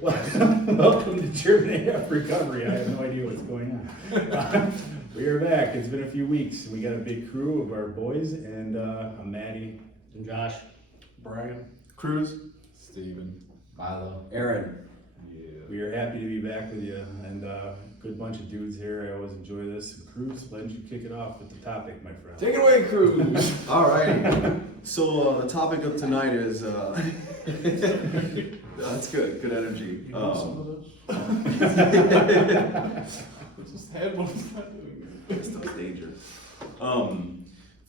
Welcome to German AF Recovery. I have no idea what's going on. We are back. It's been a few weeks. We got a big crew of our boys, and I'm Maddie. And Josh. Brian. Cruz. Steven. Milo. Aaron. Yeah. We are happy to be back with you, and good bunch of dudes here. I always enjoy this. Cruz, why don't you kick it off with the topic, my friend? Take it away, Cruz. All right. So the topic of tonight is that's good. Good energy. You know some of this? Just had one. Still danger.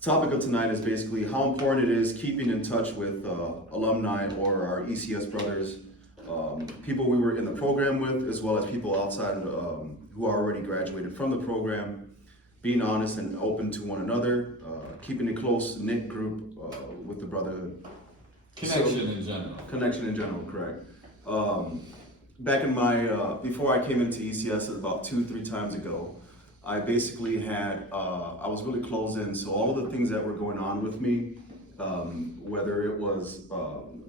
Topic of tonight is basically how important it is keeping in touch with alumni or our ECS brothers, people we were in the program with, as well as people outside who are already graduated from the program, being honest and open to one another, keeping a close knit group with the brotherhood. Connection in general. Connection in general, correct. Back in my, before I came into ECS about 2-3 times ago, I basically had, I was really closed in, so all of the things that were going on with me, whether it was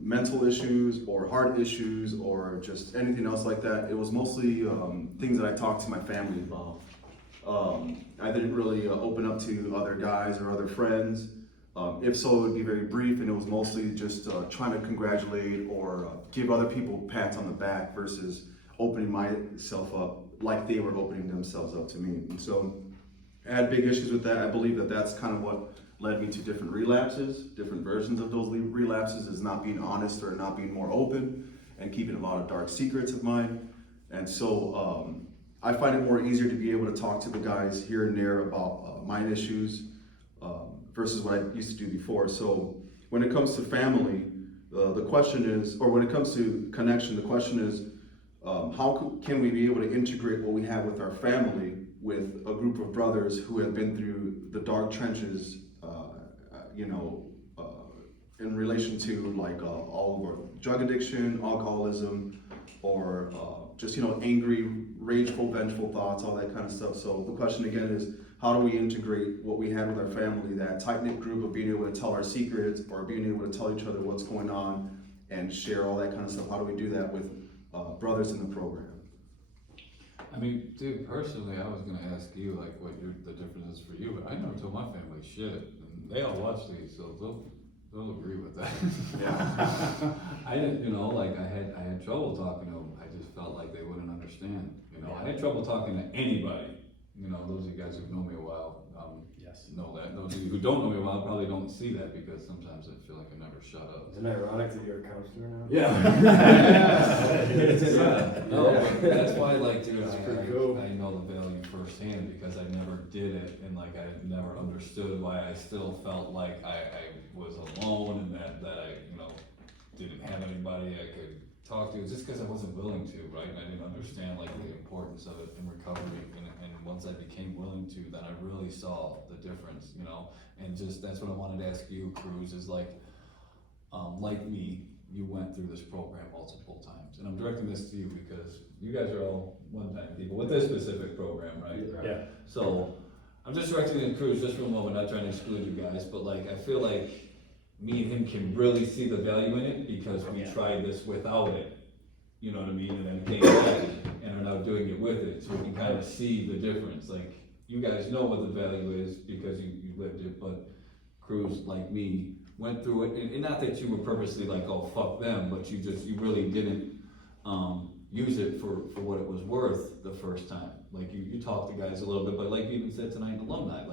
mental issues or heart issues or just anything else like that, it was mostly things that I talked to my family about. I didn't really open up to other guys or other friends. If so, it would be very brief, and it was mostly just trying to congratulate or give other people pats on the back versus opening myself up like they were opening themselves up to me. And so I had big issues with that. I believe that that's kind of what led me to different relapses, different versions of those relapses, is not being honest or not being more open and keeping a lot of dark secrets of mine. And so I find it more easier to be able to talk to the guys here and there about my issues versus what I used to do before. So when it comes to family, the question is, or when it comes to connection, the question is, how can we be able to integrate what we have with our family with a group of brothers who have been through the dark trenches, in relation to like all of our drug addiction, alcoholism, or just angry, rageful, vengeful thoughts, all that kind of stuff. So the question again is, how do we integrate what we had with our family, that tight-knit group of being able to tell our secrets or being able to tell each other what's going on and share all that kind of stuff? How do we do that with brothers in the program? I mean, dude, personally, I was gonna ask you like what the difference is for you, but I never told my family shit, and they all watch these, so they'll agree with that. Yeah. I didn't, like I had trouble talking to them. I just felt like they wouldn't understand. I had trouble talking to anybody. Those of you guys who've known me a while, Yes. know that. Those of you who don't know me a while probably don't see that because sometimes I feel like I never shut up. Isn't it ironic that you're a counselor now? Yeah. No, but that's why, dude, I know the value firsthand because I never did it, and I never understood why I still felt like I was alone and that I, didn't have anybody I could talk to. It's just because I wasn't willing to, right? And I didn't understand the importance of it in recovery, and once I became willing to, then I really saw the difference, and just that's what I wanted to ask you, Cruz, is like me, you went through this program multiple times, and I'm directing this to you because you guys are all one-time people with this specific program, right? Yeah. So I'm just directing it to Cruz just for a moment, not trying to exclude you guys, but I feel like me and him can really see the value in it because we tried this without it, you know what I mean, and then came back and are now doing it with it, so we can kind of see the difference. You guys know what the value is because you lived it, but Cruz, like me, went through it, and not that you were purposely oh fuck them, but you really didn't use it for what it was worth the first time. You talked to guys a little bit, but like you even said tonight, alumni,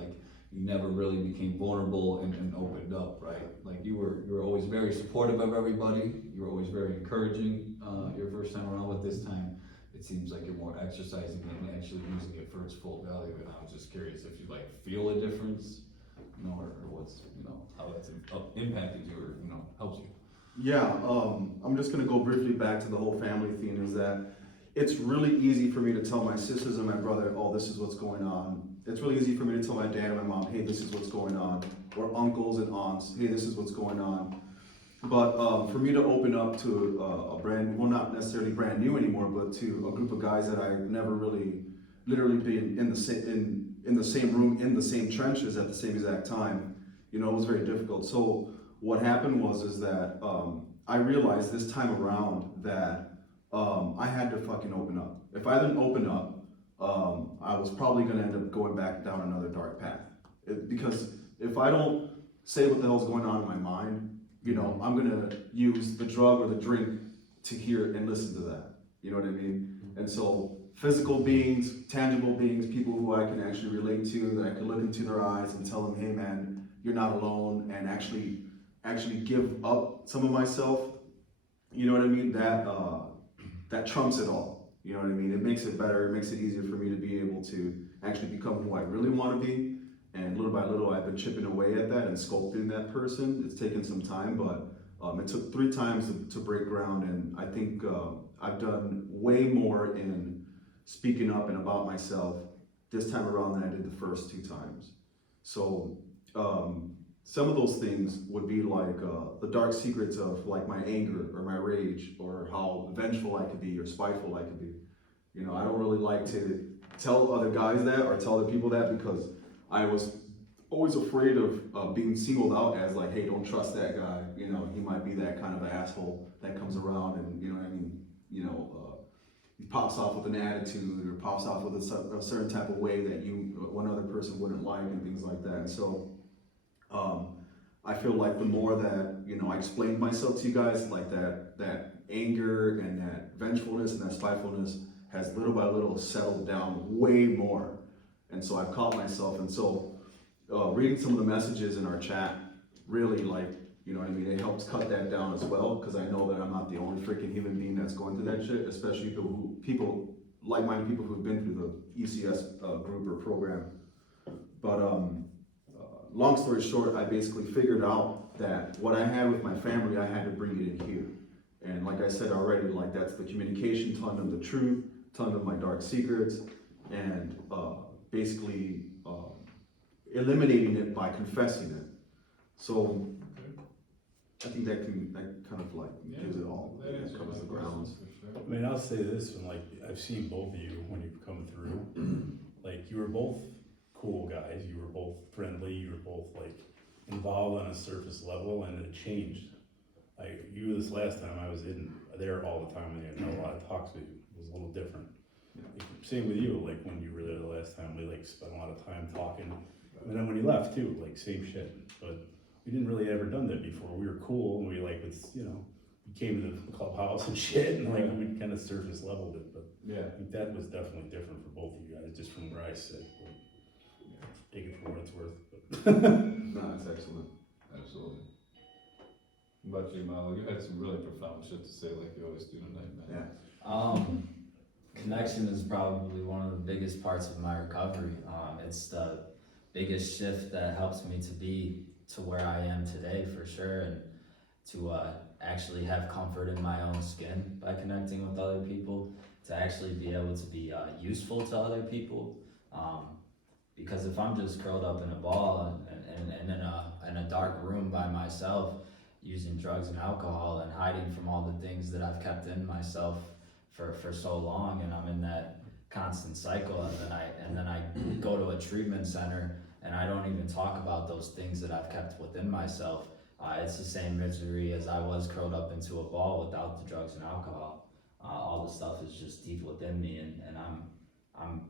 you never really became vulnerable and opened up, right? You were always very supportive of everybody. You were always very encouraging your first time around, but this time it seems like you're more exercising it and actually using it for its full value. And I was just curious if you feel a difference, or what's, how that's impacted you or, helps you. Yeah, I'm just gonna go briefly back to the whole family thing, is that it's really easy for me to tell my sisters and my brother, oh, this is what's going on. It's really easy for me to tell my dad and my mom, hey, this is what's going on. Or uncles and aunts, hey, this is what's going on. But for me to open up to a brand, well, not necessarily brand new anymore, but to a group of guys that I've never really, literally been in the same room, in the same trenches at the same exact time, it was very difficult. So what happened is that I realized this time around that I had to fucking open up. If I didn't open up, I was probably gonna end up going back down another dark path. Because if I don't say what the hell's going on in my mind, you know, I'm gonna use the drug or the drink to hear and listen to that. You know what I mean? And so physical beings, tangible beings, people who I can actually relate to, that I can look into their eyes and tell them, hey man, you're not alone, and actually give up some of myself. You know what I mean? That trumps it all. You know what I mean? It makes it better. It makes it easier for me to be able to actually become who I really want to be. And little by little, I've been chipping away at that and sculpting that person. It's taken some time, but it took 3 times to break ground. And I think I've done way more in speaking up and about myself this time around than I did the first 2 times. So some of those things would be like the dark secrets of like my anger or my rage, or how vengeful I could be or spiteful I could be. You know, I don't really like to tell other guys that or tell other people that, because I was always afraid of being singled out as like, hey, don't trust that guy. You know, he might be that kind of an asshole that comes around and, you know what I mean, you know, he pops off with an attitude or pops off with a certain type of way that one other person wouldn't like, and things like that. And so I feel like the more that, you know, I explained myself to you guys, like that anger and that vengefulness and that spitefulness has little by little settled down way more. And so I've caught myself. And so reading some of the messages in our chat really, like, you know what I mean, it helps cut that down as well, because I know that I'm not the only freaking human being that's going through that shit, especially like-minded people who've been through the ECS group or program. But long story short, I basically figured out that what I had with my family, I had to bring it in here. And like I said already, like, that's the communication, telling them the truth, telling them my dark secrets, and basically eliminating it by confessing it. So I think that kind of like gives it all, it covers the grounds. I mean, I'll say this, when like, I've seen both of you when you've come through, like, you were both cool guys, you were both friendly, you were both like involved on a surface level, and it changed. Like, you, this last time I was there all the time, and I had a lot of talks with you, it was a little different. Like, same with you, like when you were there the last time, we like spent a lot of time talking, and then when you left too, like same shit, but we didn't really ever done that before. We were cool, and we like, it's, you know, we came to the clubhouse and shit, and like we kind of surface leveled it, but Yeah. I think that was definitely different for both of you guys, just from where I sit. But take it for what it's worth. But No, it's excellent. Absolutely. What about you, Milo? You had some really profound shit to say, like you always do tonight, man. Yeah. Connection is probably one of the biggest parts of my recovery. It's the biggest shift that helps me to be to where I am today, for sure, and to actually have comfort in my own skin by connecting with other people, to actually be able to be useful to other people. Because if I'm just curled up in a ball and in a dark room by myself, using drugs and alcohol and hiding from all the things that I've kept in myself for so long, and I'm in that constant cycle, and then I go to a treatment center and I don't even talk about those things that I've kept within myself. It's the same misery as I was curled up into a ball without the drugs and alcohol. All the stuff is just deep within me, and I'm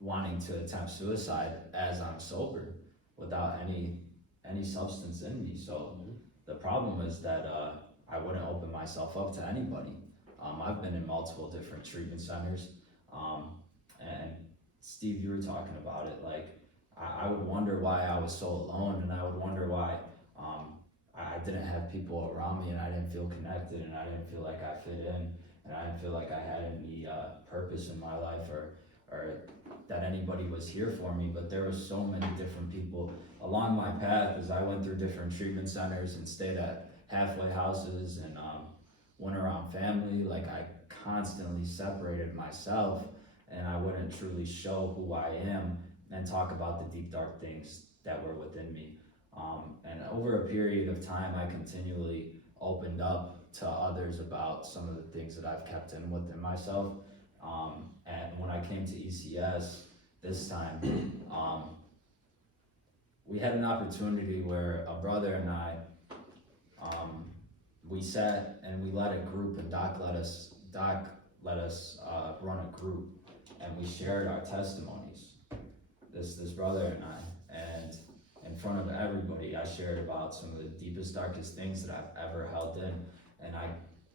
wanting to attempt suicide as I'm sober without any substance in me. So the problem is that I wouldn't open myself up to anybody. I've been in multiple different treatment centers, and Steve, you were talking about it, like, I would wonder why I was so alone, and I would wonder why I didn't have people around me, and I didn't feel connected, and I didn't feel like I fit in, and I didn't feel like I had any purpose in my life, or that anybody was here for me. But there were so many different people along my path as I went through different treatment centers and stayed at halfway houses and went around family. Like, I constantly separated myself, and I wouldn't truly show who I am and talk about the deep dark things that were within me. And over a period of time, I continually opened up to others about some of the things that I've kept within myself. And when I came to ECS this time, we had an opportunity where a brother and I, we sat and we let a group, and Doc let us Doc let us run a group, and we shared our testimonies. This brother and I, and in front of everybody, I shared about some of the deepest, darkest things that I've ever held in, and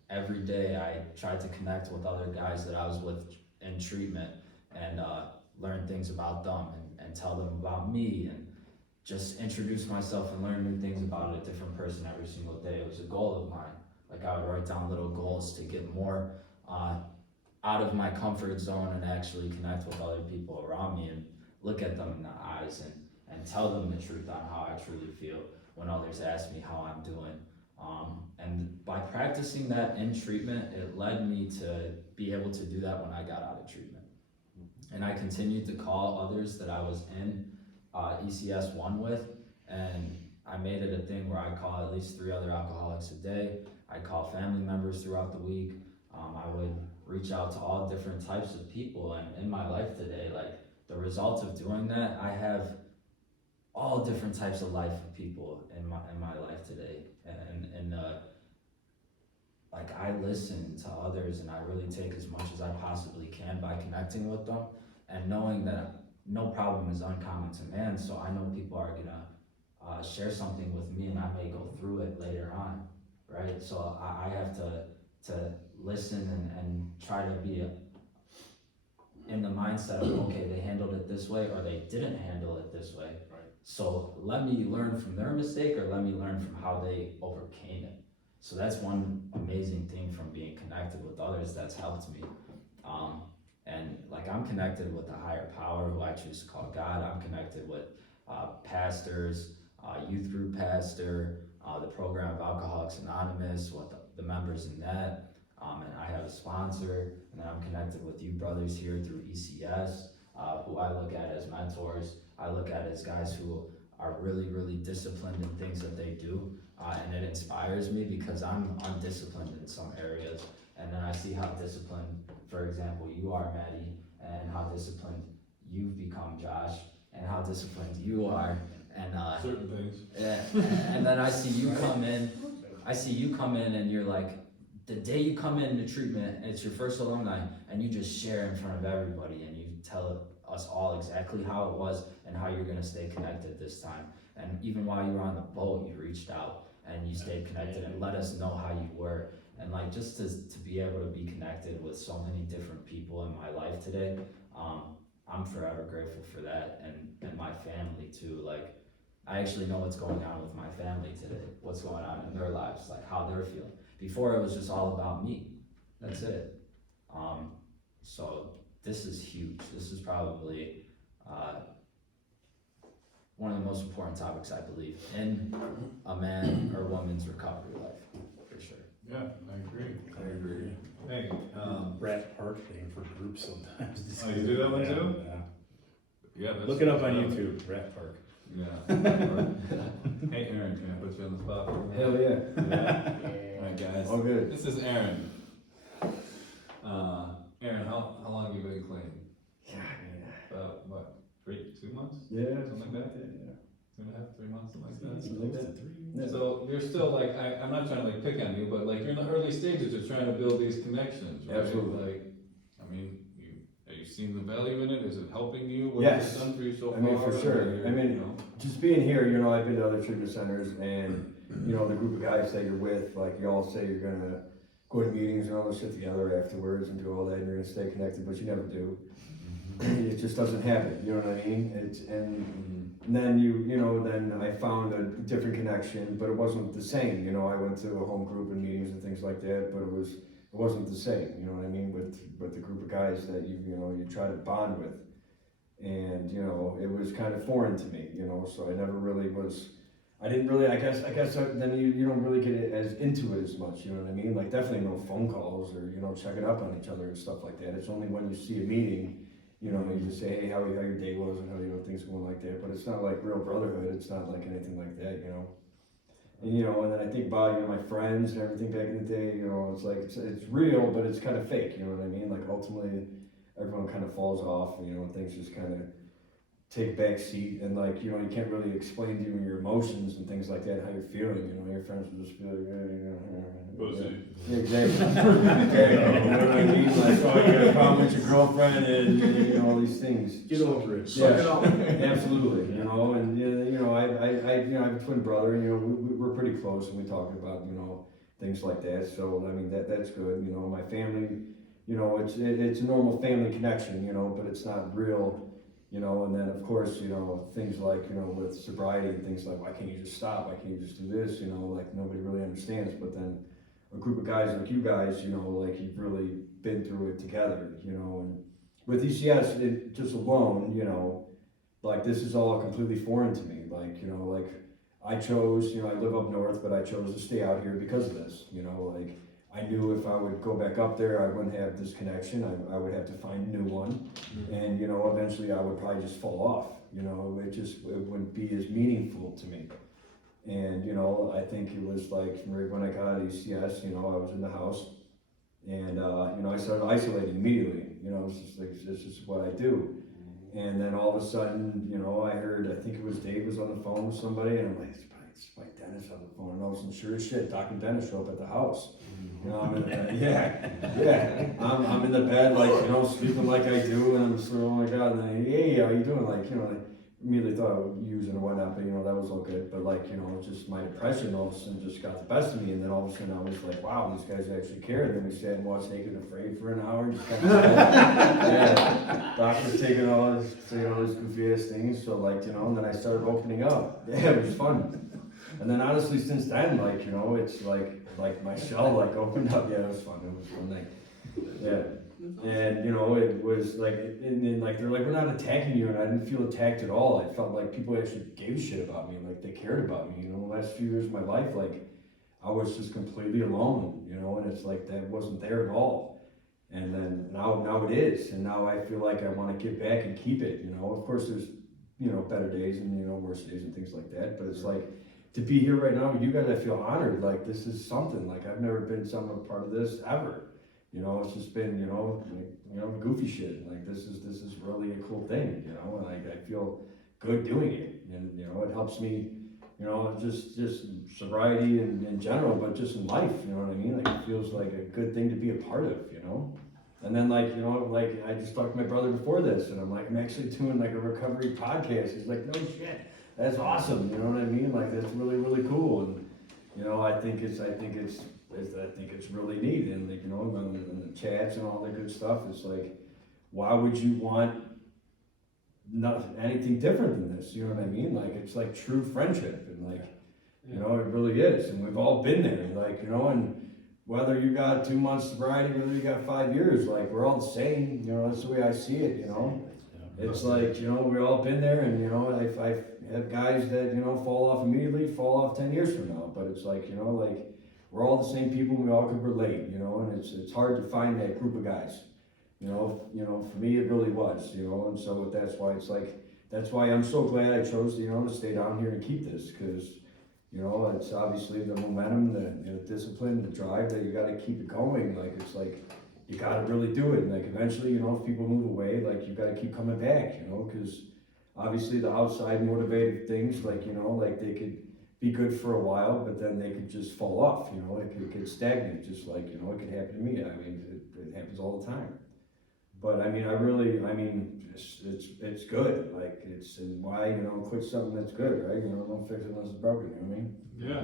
every day I tried to connect with other guys that I was with in treatment and learn things about them and tell them about me and just introduce myself and learn new things about a different person every single day. It was a goal of mine. Like I would write down little goals to get more out of my comfort zone and actually connect with other people around me and look at them in the eyes and tell them the truth on how I truly feel when others ask me how I'm doing. And by practicing that in treatment, it led me to be able to do that when I got out of treatment. And I continued to call others that I was in ECS 1 with, and I made it a thing where I call at least 3 other alcoholics a day. I call family members throughout the week. I would reach out to all different types of people, and in my life today, like the result of doing that, I have all different types of life of people in my life today, and like I listen to others, and I really take as much as I possibly can by connecting with them, and knowing that no problem is uncommon to man. So I know people are gonna share something with me, and I may go through it later on, right? So I have to listen and try to be in the mindset of, okay, they handled it this way, or they didn't handle it this way. Right. So let me learn from their mistake, or let me learn from how they overcame it. So that's one amazing thing from being connected with others that's helped me. And like I'm connected with a higher power who I choose to call God. I'm connected with pastors, youth group pastor, the program of Alcoholics Anonymous, with the members in that. And I have a sponsor, and then I'm connected with you brothers here through ECS, who I look at as mentors. I look at as guys who are really, really disciplined in things that they do, and it inspires me because I'm undisciplined in some areas, and then I see how disciplined, for example, you are, Maddie, and how disciplined you've become, Josh, and how disciplined you are, and Certain things. yeah, and then I see you come in, and you're like, the day you come into treatment, it's your first alumni, and you just share in front of everybody, and you tell us all exactly how it was and how you're gonna stay connected this time. And even while you were on the boat, you reached out and you stayed connected and let us know how you were. And like just to be able to be connected with so many different people in my life today, I'm forever grateful for that, and my family too. Like I actually know what's going on with my family today, what's going on in their lives, like how they're feeling. Before it was just all about me, that's it. So this is huge. This is probably one of the most important topics, I believe, in a man or woman's recovery life, for sure. Yeah, I agree. I agree. Hey, Rat Park thing for groups sometimes. Oh, you do that one Yeah, too? Yeah. yeah. that's- Look it up on YouTube, Rat Park. Yeah. Hey, Aaron, can I put you on the spot? for a minute? Hell yeah. Yeah. All right, guys. All good. This is Aaron. Aaron, how long have you been clean? About what? 2 months? Yeah. Something like that? Yeah. 2.5, 3 months, something like that. Something like that. Yeah. So you're still like, I'm not trying to like pick on you, but like you're in the early stages of trying to build these connections, right? Absolutely. Like, I mean, have you seen the value in it? Is it helping you? What Yes. has it done for you so far? I mean, for sure. I mean, you know? Just being here, you know, I've been to other treatment centers, and you know, the group of guys that you're with, like you all say you're gonna go to meetings and all this shit together afterwards and do all that, and you're gonna stay connected, but you never do. It just doesn't happen, you know what I mean? And then then I found a different connection, but it wasn't the same. You know, I went to a home group and meetings and things like that, but it wasn't the same. You know what I mean? With the group of guys that you try to bond with, and you know, it was kind of foreign to me. You know, so I never really was. I didn't really. I guess then you don't really get as into it as much. You know what I mean? Like definitely no phone calls or checking up on each other and stuff like that. It's only when you see a meeting. You know, you just say, hey, how your day was and how things going like that. But it's not like real brotherhood. It's not like anything like that, you know. And and then I think about my friends and everything back in the day. You know, it's like it's real, but it's kind of fake. You know what I mean? Like ultimately, everyone kind of falls off. You know, and things just kind of take back seat, and like you can't really explain to you your emotions and things like that, how you're feeling. You know, your friends will just be like, Pussy. yeah, exactly. Exactly. You know what I girlfriend and all these things. Get over it. Yeah, absolutely, and, I have a twin brother, and, we're pretty close, and we talk about, things like that, so, I mean, that's good, my family, it's a normal family connection, but it's not real, and then, of course, things like, with sobriety and things like, why can't you just stop, why can't you just do this, like, nobody really understands, but then a group of guys like you guys, like, you've really been through it together, and with ECS, just alone, like, this is all completely foreign to me, like, I chose, I live up north, but I chose to stay out here because of this, like, I knew if I would go back up there, I wouldn't have this connection, I would have to find a new one, and, eventually I would probably just fall off, it wouldn't be as meaningful to me. And, I think it was like, right when I got out of ECS, I was in the house, and, I started isolating immediately, it's just like, this is what I do. And then all of a sudden, I heard, I think it was Dave was on the phone with somebody, and I'm like, it's probably Dennis on the phone, and all of a sudden, sure as shit, Doc and Dennis show up at the house. I'm in the bed, I'm in the bed, like, sleeping like I do, and I'm just like, oh my God, and then, hey, how you doing, like, I immediately thought I would use it and whatnot, but, that was all good, but, like, just my depression all of a sudden just got the best of me, and then all of a sudden I was like, wow, these guys actually care, and then we sat and watched Naked and Afraid for an hour, and just kind of yeah, Doc was taking all his goofy ass things, so, like, and then I started opening up, it was fun. And then honestly, since then, like, it's like my shell, like, opened up, it was fun, like, yeah. And, it was like, and then, like, they're like, we're not attacking you, and I didn't feel attacked at all. I felt like people actually gave a shit about me, like, they cared about me, the last few years of my life, like, I was just completely alone, and it's like, that wasn't there at all. And then now it is, and now I feel like I want to give back and keep it, of course there's, better days and, worse days and things like that, but it's like, to be here right now with you guys, I feel honored, like, this is something, like, I've never been a part of this ever. It's just been, goofy shit. Like, this is really a cool thing, and I feel good doing it. And, it helps me, just sobriety in general, but just in life, you know what I mean? Like, it feels like a good thing to be a part of, And then, like, like, I just talked to my brother before this, and I'm like, I'm actually doing, like, a recovery podcast. He's like, no shit, that's awesome, you know what I mean? Like, that's really, really cool. And, I think it's really neat, and, like, in the chats and all that good stuff, it's like, why would you want anything different than this, you know what I mean? Like, it's like true friendship, and, like, it really is, and we've all been there, like, and whether you got 2 months sobriety, whether you got 5 years, like, we're all the same, that's the way I see it, It's like, we've all been there, and, I have guys that, fall off immediately, fall off 10 years from now, but it's like, like, we're all the same people, and we all could relate, and it's hard to find that group of guys, for me it really was, and so that's why it's like, that's why I'm so glad I chose, to stay down here and keep this, because, it's obviously the momentum, the discipline, the drive that you gotta keep it going, like, it's like, you gotta really do it, and, like, eventually, if people move away, like, you gotta keep coming back, because obviously the outside motivated things, like, like, they could be good for a while, but then they could just fall off, it could stagnate, just like, it could happen to me, I mean, it happens all the time. But, I mean, it's good, like, and why, quit something that's good, right, don't fix it unless it's broken, you know what I mean? Yeah.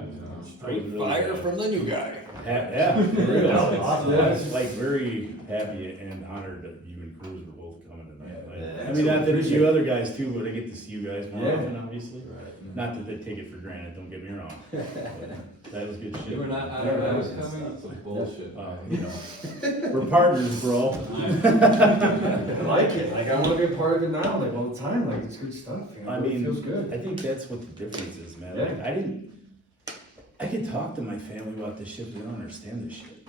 Straight fire from the new guy. Yeah, for real. Awesome. I was, like, very happy and honored that you and Cruz were both coming tonight. Like, Yeah, I mean, not that you other guys too, but I get to see you guys more Yeah. often, obviously. Not that they take it for granted, don't get me wrong. But that was good shit. You were not honored I was coming, some bullshit. We're partners, bro. I like it, like, I wanna be a part of it now, like, all the time, like, it's good stuff, I it mean, feels good. I think that's what the difference is, man. Like, I can talk to my family about this shit, but they don't understand this shit.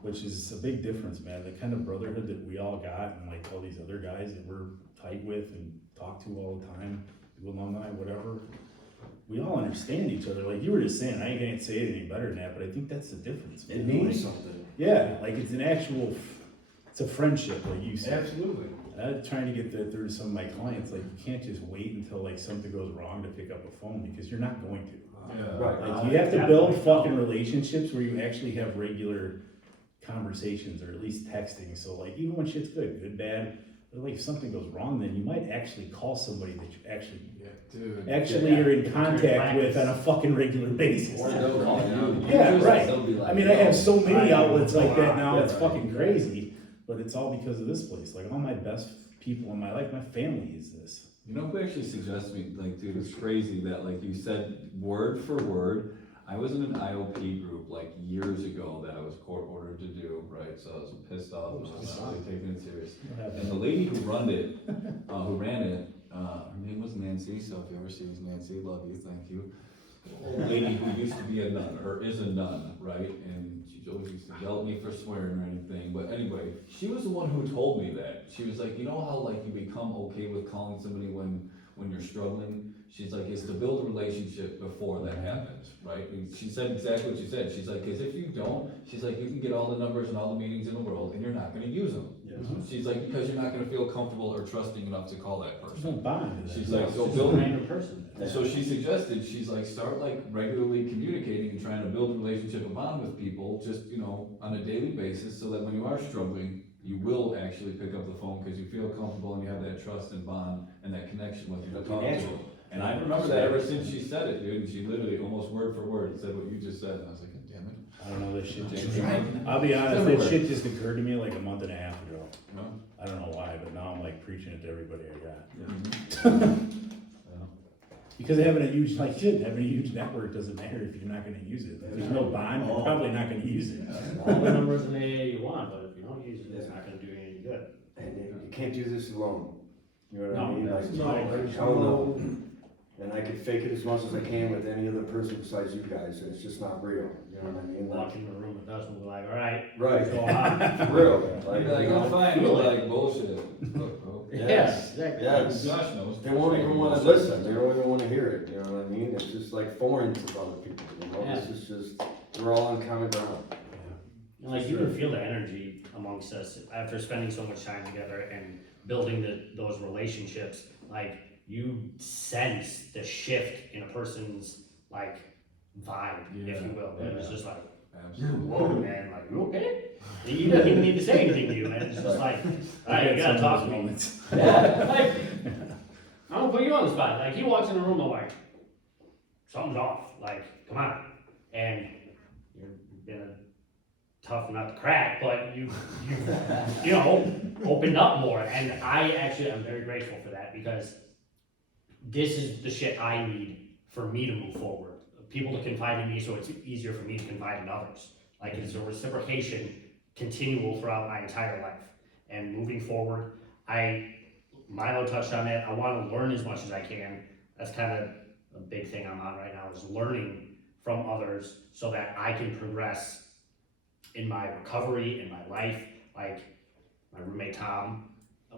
Which is a big difference, man. The kind of brotherhood that we all got, and, like, all these other guys that we're tight with and talk to all the time, do alumni, whatever. We all understand each other. Like you were just saying, I can't say it any better than that, but I think that's the difference. It man. means Like, something. yeah, like it's an actual, it's a friendship, like you said. Absolutely. I'm trying to get that through to some of my clients. Like, you can't just wait until, like, something goes wrong to pick up a phone, because you're not going to. Yeah. Right. Like, you have to build fucking relationships where you actually have regular conversations or at least texting. So like even when shit's good, bad, but like if something goes wrong, then you might actually call somebody that you actually are in contact with on a fucking regular basis. Or they'll call you. Yeah, Usually right. they'll be like, I mean, I have so "Yo, many outlets like that now, Yeah, it's right. fucking crazy, but it's all because of this place. Like all my best people in my life, my family is this. You know who actually suggested me, like, dude, it's crazy that, like, you said word for word. I was in an IOP group, like, years ago that I was court ordered to do, right? So I was pissed off, and I was not really taking it serious. And the lady who ran it, her name was Nancy, so if you ever see Nancy, love you, thank you. Old lady who used to be a nun, or is a nun, right? And she always used to yell at me for swearing or anything, but anyway, she was the one who told me that. She was like, you know how like you become okay with calling somebody when you're struggling? She's like, it's to build a relationship before that happens, right? And she said exactly what she said. She's like, because if you don't, she's like, you can get all the numbers and all the meetings in the world, and you're not gonna use them. She's like, because you're not gonna feel comfortable or trusting enough to call that There's no person. bond. She's like, so Just a build. random person. So she suggested, she's like, start like regularly communicating and trying to build a relationship and bond with people, just, you know, on a daily basis, so that when you are struggling, you will actually pick up the phone because you feel comfortable and you have that trust and bond and that connection with them to talk to them. And I remember that ever since she said it, dude, and she literally almost word for word said what you just said, and I was like, damn it. I don't know, this shit just, Right. I'll be honest, Everywhere. that shit just occurred to me like a month and a half ago. You know? I don't know why, but now I'm like preaching it to everybody I got. Mhm. Because having a huge, like shit, having a huge network doesn't matter if you're not gonna use it. If there's no bond, you're probably not gonna use it. All the numbers in AA you want, but if you don't use it, it's not gonna do you any good. And you can't do this alone. You know what I No, mean? that's Like, no, I there's don't know. And I could fake it as much as I can with any other person besides you guys, and it's just not real. You know what I mean? Walk in the room with us and be like, all right, Right. go on. For real. I'd be like, you I'm know? fine feel with it. like bullshit. Look, bro. Yes. exactly. Yes. Josh knows. They won't even wanna listen, they don't even wanna hear it, you know what I mean? It's just like foreign to other people, you know? This is just, we're all on common ground. And like you can feel the energy amongst us after spending so much time together and building those relationships. Like you sense the shift in a person's like vibe, if you will. And it's just like, Absolutely. whoa, man, like you okay? And you don't even need to say anything to you, man. It's just like, all right, you gotta talk to me. Yeah, like, I'm gonna put you on the spot. Like he walks in the room, I'm like, something's off. Like, come on. And you've been a tough nut to crack, but you know, opened up more. And I'm very grateful for that because this is the shit I need for me to move forward. People to confide in me so it's easier for me to confide in others. Like it's a reciprocation continual throughout my entire life. And moving forward, Milo touched on it, I wanna learn as much as I can. That's kind of a big thing I'm on right now is learning from others so that I can progress in my recovery, in my life. Like my roommate Tom,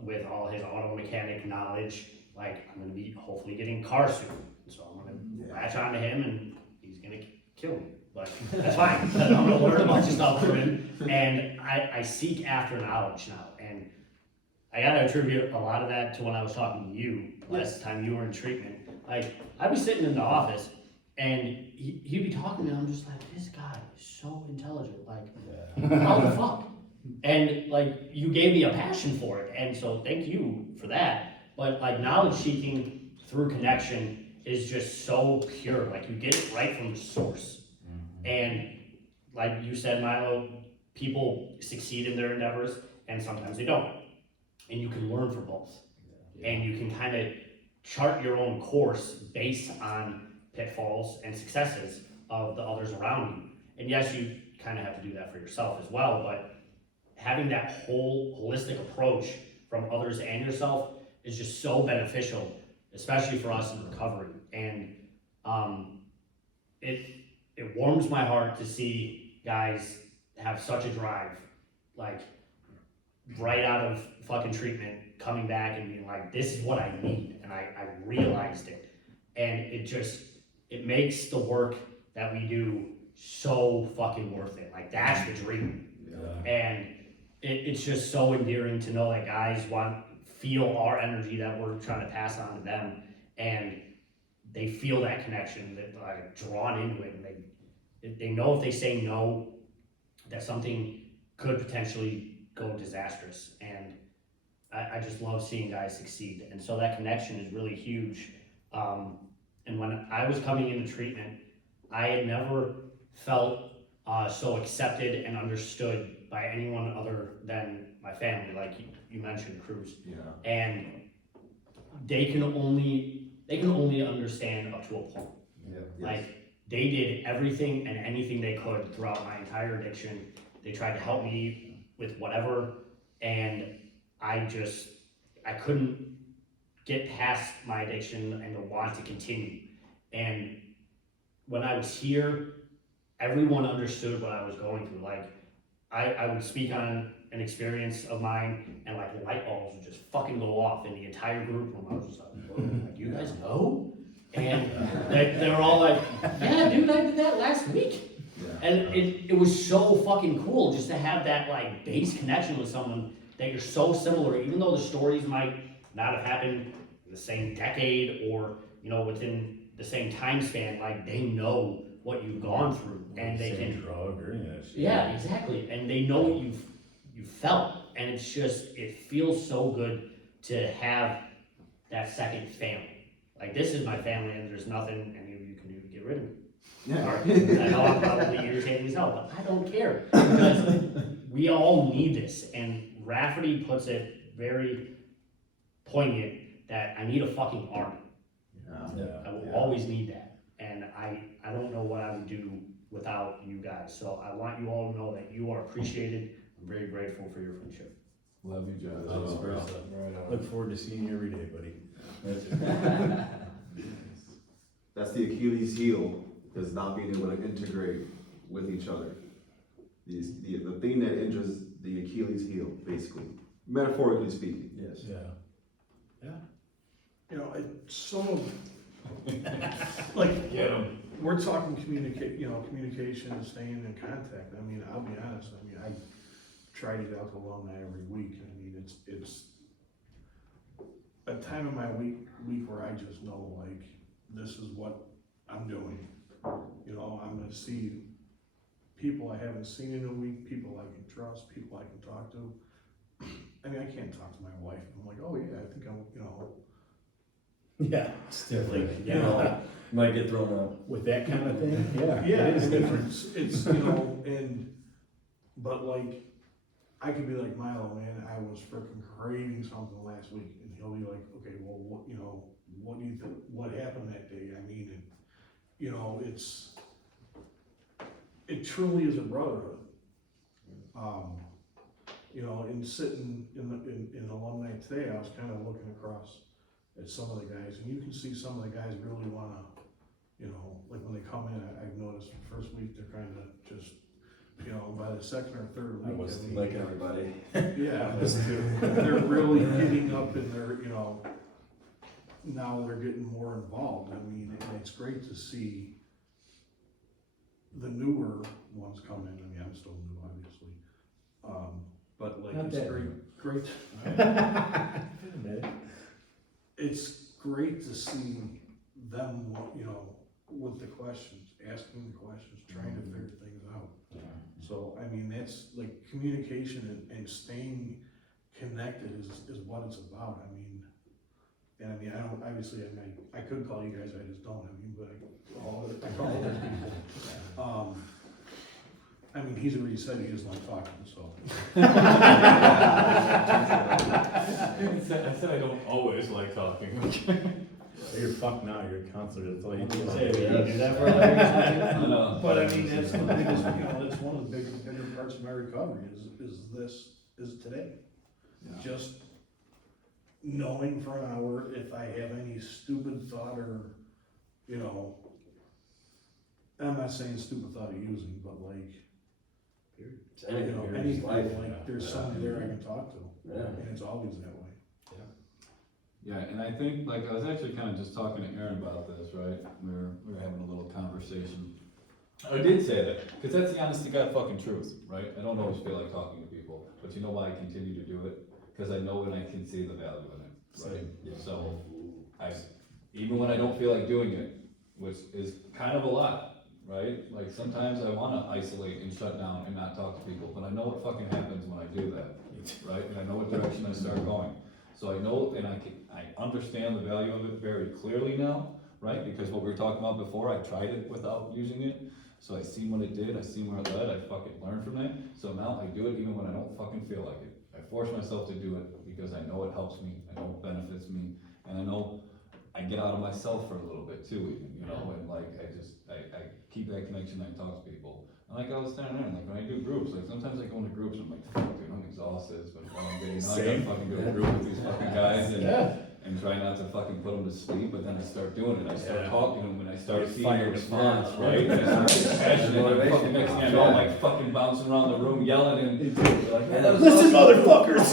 with all his auto mechanic knowledge, like I'm gonna be hopefully getting cars soon. So I'm gonna latch onto him and he's gonna kill me. But that's fine, because I'm gonna learn a bunch of stuff from him. And I seek after knowledge now. And I gotta attribute a lot of that to when I was talking to you last time you were in treatment. Like I'd be sitting in the office and he'd be talking to me and I'm just like, this guy is so intelligent. Like, how the fuck? And like you gave me a passion for it, and so thank you for that. But like knowledge seeking through connection is just so pure. Like you get it right from the source. And like you said, Milo, people succeed in their endeavors and sometimes they don't. And you can learn from both. And you can kind of chart your own course based on pitfalls and successes of the others around you. And yes, you kind of have to do that for yourself as well, but having that whole holistic approach from others and yourself is just so beneficial, especially for us in recovery. And it warms my heart to see guys have such a drive, like right out of fucking treatment, coming back and being like, this is what I need, and I realized it. And it makes the work that we do so fucking worth it. Like that's the dream. And it's just so endearing to know that guys feel our energy that we're trying to pass on to them, and they feel that connection, that like drawn into it, and they know if they say no, that something could potentially go disastrous. And I just love seeing guys succeed. And so that connection is really huge. And when I was coming into treatment, I had never felt so accepted and understood by anyone other than my family, like you mentioned, Cruz. Yeah. And they can only understand up to a point. Yeah. Like, they did everything and anything they could throughout my entire addiction. They tried to help me with whatever, and I couldn't get past my addiction and the want to continue. And when I was here, everyone understood what I was going through. Like, I would speak on an experience of mine, and like light bulbs would just fucking go off in the entire group room. I was just like, whoa, like, you guys know? And they were all like, yeah, dude, I did that last week. Yeah. And it was so fucking cool just to have that like base connection with someone that you're so similar, even though the stories might not have happened in the same decade or, you know, within the same time span. Like, they know what you've gone through, and they Same can, drug or any of that shit. yeah, exactly, and they know what you felt, and it's just, it feels so good to have that second family. Like, this is my family, and there's nothing any of you can do to get rid of me. Yeah. I know I'm probably irritating as hell, but I don't care, because we all need this, and Rafferty puts it very poignant that I need a fucking army. Yeah. I will always need that, and I don't know what I would do without you guys, so I want you all to know that you are appreciated. I'm very grateful for your friendship. Love you, Josh. Vice versa. Right on. Look forward to seeing you every day, buddy. That's the Achilles heel, is not being able to integrate with each other. The thing that injures the Achilles heel, basically, metaphorically speaking. Yes. Yeah. You know, some of, like, we're talking communication and staying in contact. I mean, I'll be honest, I mean, I try to get out to alumni every week. I mean, it's a time in my week where I just know, like, this is what I'm doing. You know, I'm gonna see people I haven't seen in a week, people I can trust, people I can talk to. I mean, I can't talk to my wife. I'm like, oh yeah, I think I'm, you know. Yeah, it's different. Like, You know, might get thrown out. with that kind of thing, yeah. Yeah, It is I mean, different. it's, you know, but like, I could be like, Milo, man, I was freaking craving something last week, and he'll be like, okay, well, what do you think, what happened that day? I mean, and, you know, it truly is a brotherhood. You know, in sitting in alumni today, I was kind of looking across at some of the guys, and you can see some of the guys really wanna, you know, like when they come in, I've noticed the first week, they're kind of just, you know, by the second or third I week, was I mean, Like everybody. yeah, they're really getting up in their, you know, now they're getting more involved. I mean, and it's great to see the newer ones come in. I mean, I'm still new, obviously. But like, Not it's that great, it's great to see them, you know, with the questions, asking the questions, trying to figure things out. So, I mean, that's like communication and staying connected is what it's about. I mean, I don't, obviously, I could call you guys, I just don't, I mean, but I call other people. I mean, he's already said he doesn't like talking, so. I said I don't always like talking. You're fucked now, you're a counselor, that's all you can Say, say. we do that for others. No. But I mean, that's the biggest, you know, that's one of the bigger parts of my recovery is today. Yeah. Just knowing for an hour if I have any stupid thought or, you know, I'm not saying stupid thought of using, but like, you know, anything, like, there's somebody there I can talk to, Yeah. and it's always that way. Yeah, and I think, like, I was actually kind of just talking to Aaron about this, right? We were having a little conversation. I did say that, because that's the honest to God fucking truth, right? I don't always feel like talking to people, but you know why I continue to do it? Because I know and I can see the value in it, right? So, even when I don't feel like doing it, which is kind of a lot, right? Like, sometimes I wanna isolate and shut down and not talk to people, but I know what fucking happens when I do that, right? And I know what direction I start going. So I know, and I understand the value of it very clearly now, right? Because what we were talking about before, I tried it without using it. So I seen what it did, I seen where it led, I fucking learned from that. So now I do it even when I don't fucking feel like it. I force myself to do it because I know it helps me, I know it benefits me, and I know I get out of myself for a little bit too, even, you know, and like, I keep that connection, I talk to people. And like I was saying there, like when I do groups, like sometimes I go into groups and I'm like, fuck dude, I'm exhausted, it's been a long day, now I gotta fucking go to a group with these fucking guys and try not to fucking put them to sleep, but then I start doing it, I start talking to them, and I start Get seeing their fired response, up. right? And I start getting passionate, and fucking next thing I know, I'm like fucking bouncing around the room yelling and like, man, that was Listen, awesome. motherfuckers!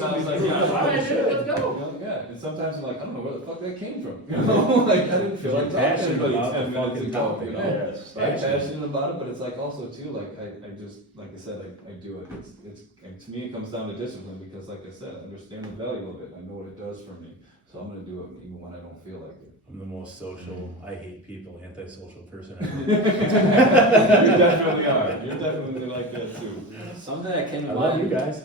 I was like, yeah, Alright, dude, let's go. yeah, and sometimes I'm like, I don't know where the fuck that came from, you know, like, I didn't feel like talking to anybody 10 minutes ago, you know? I'm passionate about it, but it's like also too, like, I just, like I said, I do it, and to me, it comes down to discipline, because like I said, I understand the value of it, I know what it does for me, so I'm gonna do it even when I don't feel like it. I'm the most social, I hate people, antisocial person ever. You definitely are, you're definitely like that too. Something that came I to love you mind. guys.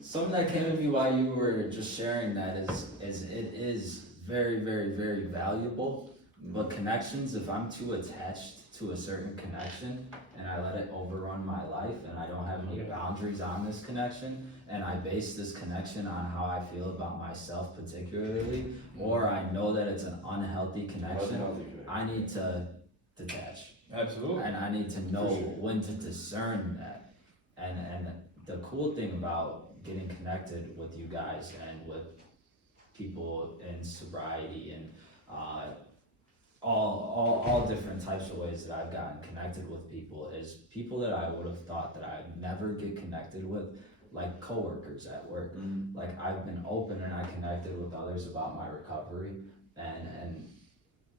Something that came to me while you were just sharing that is it is very, very, very valuable. But connections, if I'm too attached to a certain connection and I let it overrun my life and I don't have any boundaries on this connection and I base this connection on how I feel about myself particularly, or I know that it's an unhealthy connection, I need to detach. Absolutely. And I need to know when to discern that. And the cool thing about getting connected with you guys and with people in sobriety and all different types of ways that I've gotten connected with people is people that I would have thought that I'd never get connected with, like coworkers at work. Like I've been open and I connected with others about my recovery, and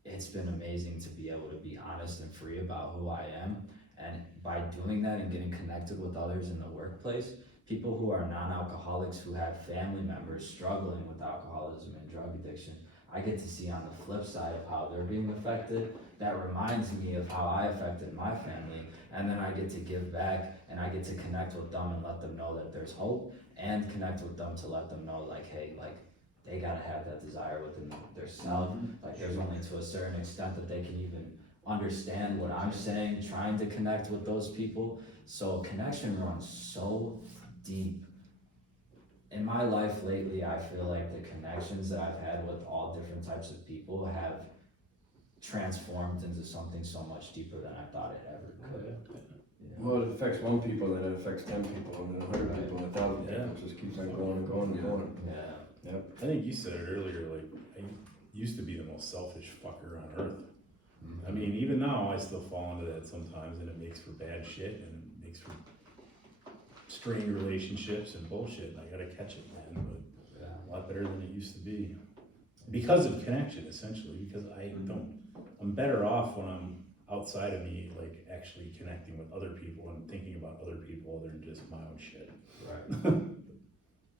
it's been amazing to be able to be honest and free about who I am. And by doing that and getting connected with others in the workplace, people who are non-alcoholics who have family members struggling with alcoholism and drug addiction, I get to see on the flip side of how they're being affected. That reminds me of how I affected my family, and then I get to give back and I get to connect with them and let them know that there's hope, and connect with them to let them know like, hey, like they gotta have that desire within their self. Like there's only to a certain extent that they can even understand what I'm saying, trying to connect with those people. So connection runs so deep. In my life lately, I feel like the connections that I've had with all different types of people have transformed into something so much deeper than I thought it ever could. Well, it affects one people, then it affects 10 people, and then 100 people, and 1,000 people, it just keeps on going and going and going. Yeah. Yep. I think you said it earlier, like, I used to be the most selfish fucker on earth. I mean, even now, I still fall into that sometimes, and it makes for bad shit, and it makes for strained relationships and bullshit, and I gotta catch it, man, but a lot better than it used to be. Because of connection, essentially, because I'm better off when I'm outside of me, like, actually connecting with other people and thinking about other people other than just my own shit. Right.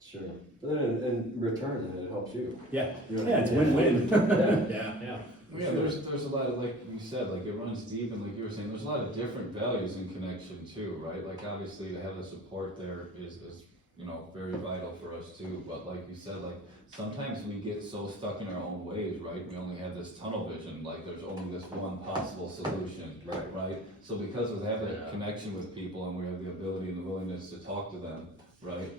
Sure. But then in return, then it helps you. Yeah, You know, yeah, it's win-win. Yeah. Yeah. Yeah, there's a lot of, like you said, like it runs deep, and like you were saying, there's a lot of different values in connection too, right? Like obviously to have the support there is you know, very vital for us too, but like you said, like sometimes we get so stuck in our own ways, right? We only have this tunnel vision, like there's only this one possible solution, right? So because of having a connection with people and we have the ability and the willingness to talk to them, right?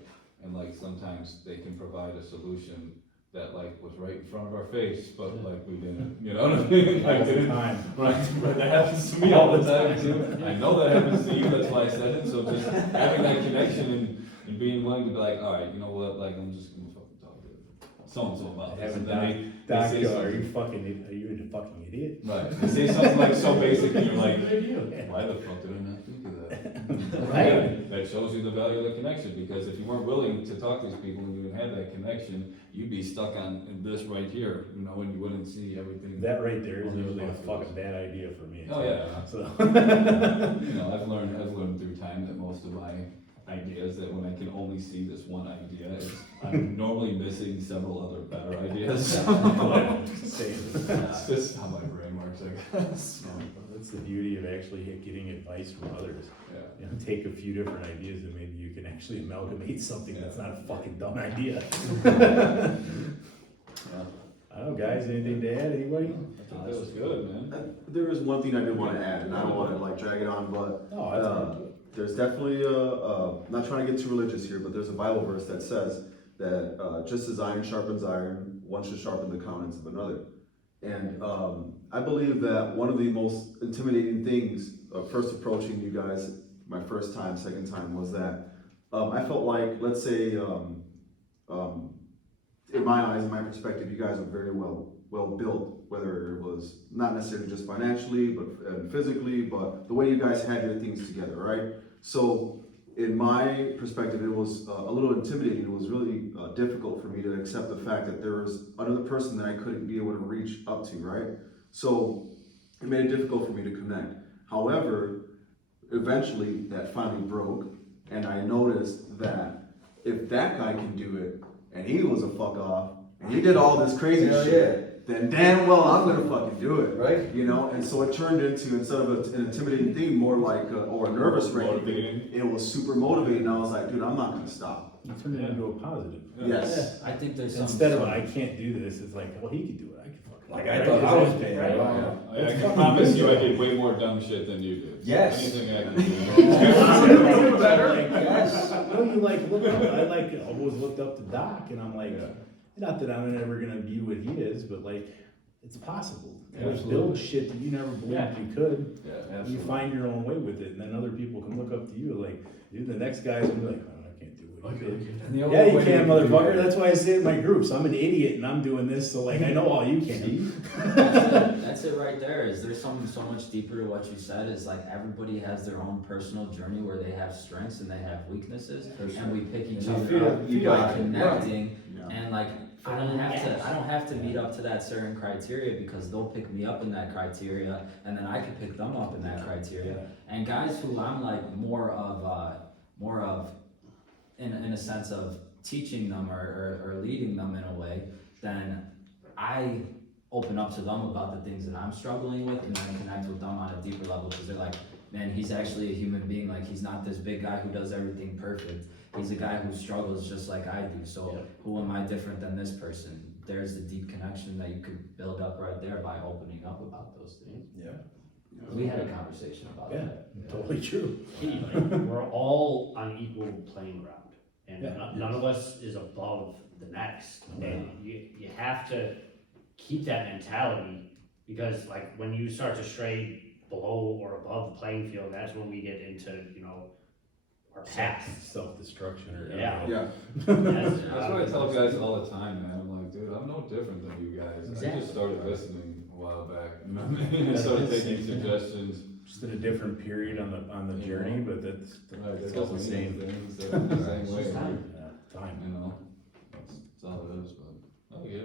And like sometimes they can provide a solution that like was right in front of our face, but like we didn't, you know what I mean? Like, All the time. Right, that happens to me all the time too. I know that happens to you, that's why I said it, so just having that connection and being willing to be like, alright, you know what, like I'm just gonna fucking talk to so-and-so about this, and then they say Are something. you a fucking idiot? Right, they say something like so basic and you're like, why the fuck did I not think of that? Right. That shows you the value of the connection, because if you weren't willing to talk to these people and you didn't have that connection, you'd be stuck in this right here, you know, and you wouldn't see everything. That right there is usually a fucking bad idea for me. Oh, yeah. So. You know, I've learned through time that most of my ideas that when I can only see this one idea, I'm normally missing several other better ideas. It's just how my brain works, I guess. That's the beauty of actually getting advice from others. Yeah. You know, take a few different ideas and maybe you can actually amalgamate something that's not a fucking dumb idea. I don't know, guys, anything to add, anybody? I think that was good, man. There is one thing I did want to add, and I don't want to like drag it on, but No, that's good. there's definitely not trying to get too religious here, but there's a Bible verse that says that just as iron sharpens iron, one should sharpen the countenance of another. And I believe that one of the most intimidating things of first approaching you guys, my first time, second time, was that I felt like, let's say, in my eyes, in my perspective, you guys are very well built, whether it was not necessarily just financially, but physically, but the way you guys had your things together, right? So in my perspective, it was a little intimidating. It was really difficult for me to accept the fact that there was another person that I couldn't be able to reach up to, right? So it made it difficult for me to connect. However, eventually that finally broke, and I noticed that if that guy can do it, and he was a fuck off, and he did all this crazy Hell shit, then damn well I'm gonna fucking do it, Right. You know? And so it turned into, instead of an intimidating thing, more like or a nervous wreck. Motivating. It was super motivating. I was like, dude, I'm not gonna stop. You turn it into a positive. Yes. I think there's some. Instead of I can't do this, it's like, well, he could do it, I can fucking. Like, I thought I was big, Right? right? I can promise you I did way more dumb shit than you did. Yes. Anything I can do. Yes. No, you like look up, I like always looked up to Doc and I'm like, not that I'm never gonna be what he is, but like, it's possible. Yeah, There's build shit that you never believed you could. Yeah, You absolutely. find your own way with it, and then other people can look up to you like, dude, the next guy's gonna be like, oh, I can't do what you did. And the only Yeah, you way can, to do motherfucker. that- That's why I say it in my groups. I'm an idiot and I'm doing this, so like I know all you can. That's it right there. Is there something so much deeper to what you said? Is like everybody has their own personal journey where they have strengths and they have weaknesses, and we pick each And you other feel- up you by got it. connecting. Yeah. And like I don't have to meet up to that certain criteria because they'll pick me up in that criteria, and then I can pick them up in that criteria. And guys who I'm like more of in a sense of teaching them or leading them in a way, then I open up to them about the things that I'm struggling with and then connect with them on a deeper level because they're like, man, he's actually a human being. Like, he's not this big guy who does everything perfect. He's a guy who struggles just like I do. So who am I different than this person? There's the deep connection that you could build up right there by opening up about those things. Yeah, We had a conversation about yeah, that. totally true. Key, like, we're all on equal playing ground, and Yeah. none of us is above the next. And you have to keep that mentality, because like when you start to stray below or above the playing field, that's when we get into, our past. Self-destruction or. Yeah. Yeah. That's That's what I tell guys all the time, man. I'm like, dude, I'm no different than you guys. I Exactly. just started listening a while back. You know what I mean? I started taking suggestions. Just in a different period on the journey, but that's Right, it's that all the doesn't mean same. things that are the same way. Yeah, time. You know, that's all it is. But oh yeah,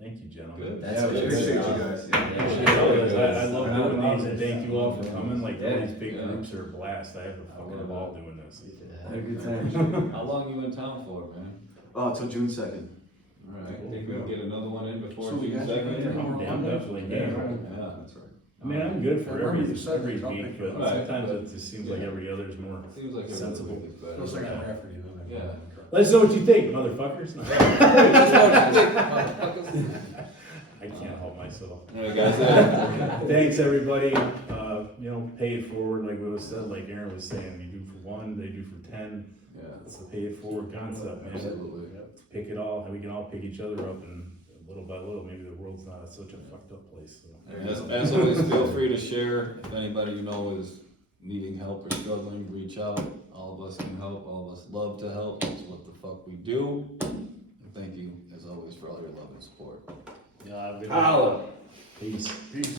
Thank you, gentlemen. good. That's I good. appreciate you guys. Yeah. I love doing these and thank you all for coming, like, Yeah. these big Yeah. groups are a blast, I have a fucking ball doing this. Had a good time. How long you in town for, man? Till June 2nd. All right, think we'll get another one in before So we June got second. you in I'm definitely game. Yeah. That's right. I mean, I'm good for Yeah, remember every you said week, something. but Right. sometimes it just seems like every other is more. Seems like every Sensible. week is better. Feels like I'm after you. Yeah. Let us know what you think, motherfuckers. I can't help myself. All right, guys. Thanks, everybody. Pay it forward, like what was said, like Aaron was saying, you do for one, they do for 10. Yeah. It's the pay it forward concept, man. Absolutely. Pick it all, and we can all pick each other up, and little by little, maybe the world's not such a fucked up place. So. As always, feel free to share. If anybody you know is needing help or struggling, reach out. All of us can help. All of us love to help. That's what the fuck we do. And thank you, as always, for all your love and support. Yeah, Holla. Peace.